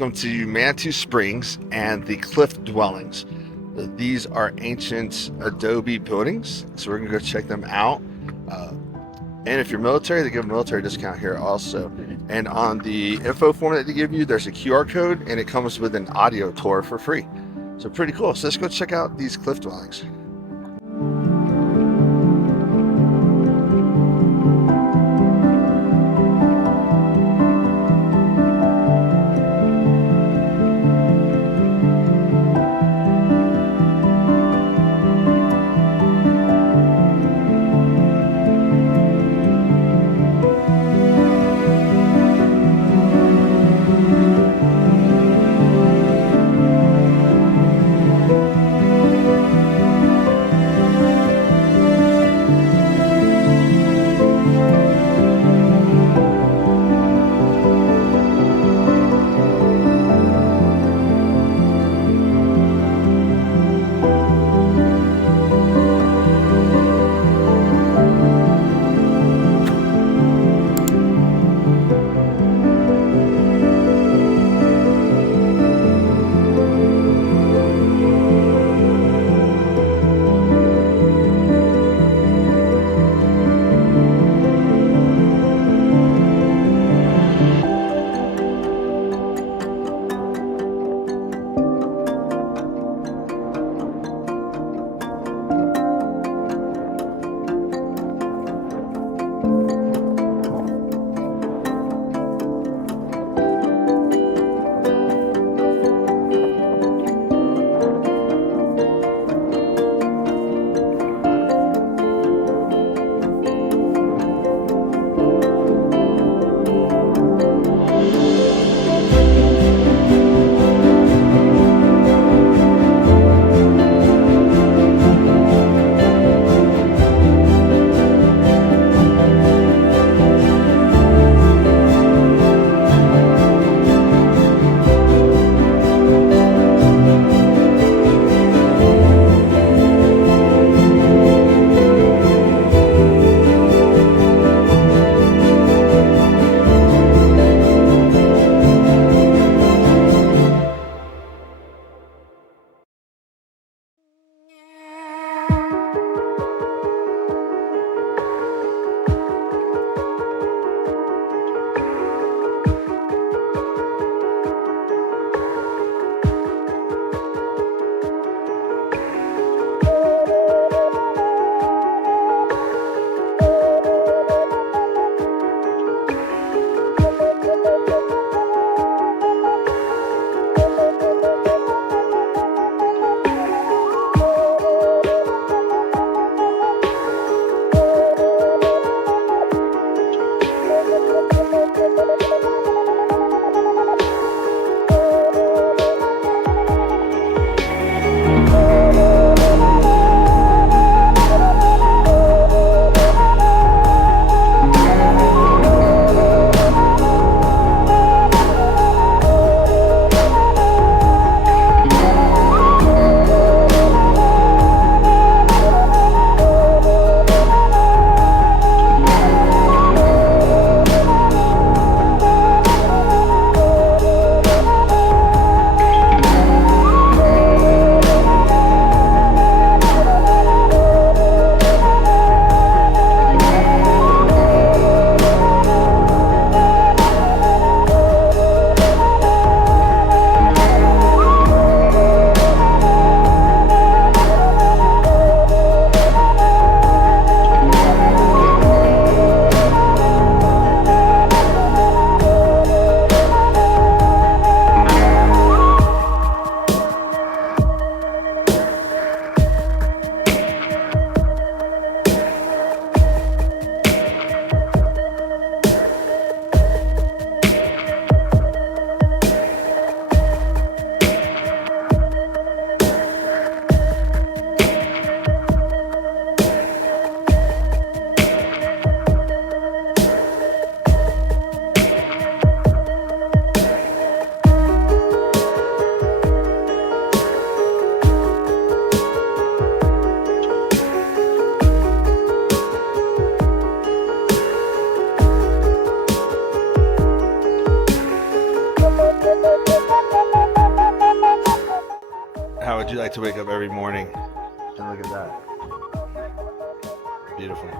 Welcome to Manitou Springs and the Cliff Dwellings. These are ancient adobe buildings, so we're gonna go check them out. And if you're military, they give a military discount here also. And on the info form that they give you, there's a QR code and it comes with an audio tour for free. So pretty cool. So let's go check out these cliff dwellings. would you like to wake up every morning and look at that? Beautiful.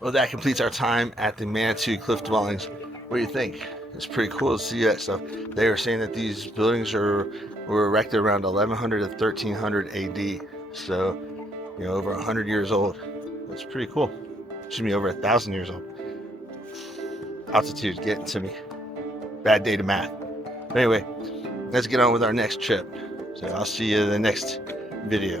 Well, that completes our time at the Manitou Cliff Dwellings. What do you think? It's pretty cool to see that stuff. They were saying that these buildings were erected around 1100 to 1300 AD. So, over 100 years old. That's pretty cool. Excuse me, over 1,000 years old. Altitude's getting to me. Bad day to math. But anyway, let's get on with our next trip. So I'll see you in the next video.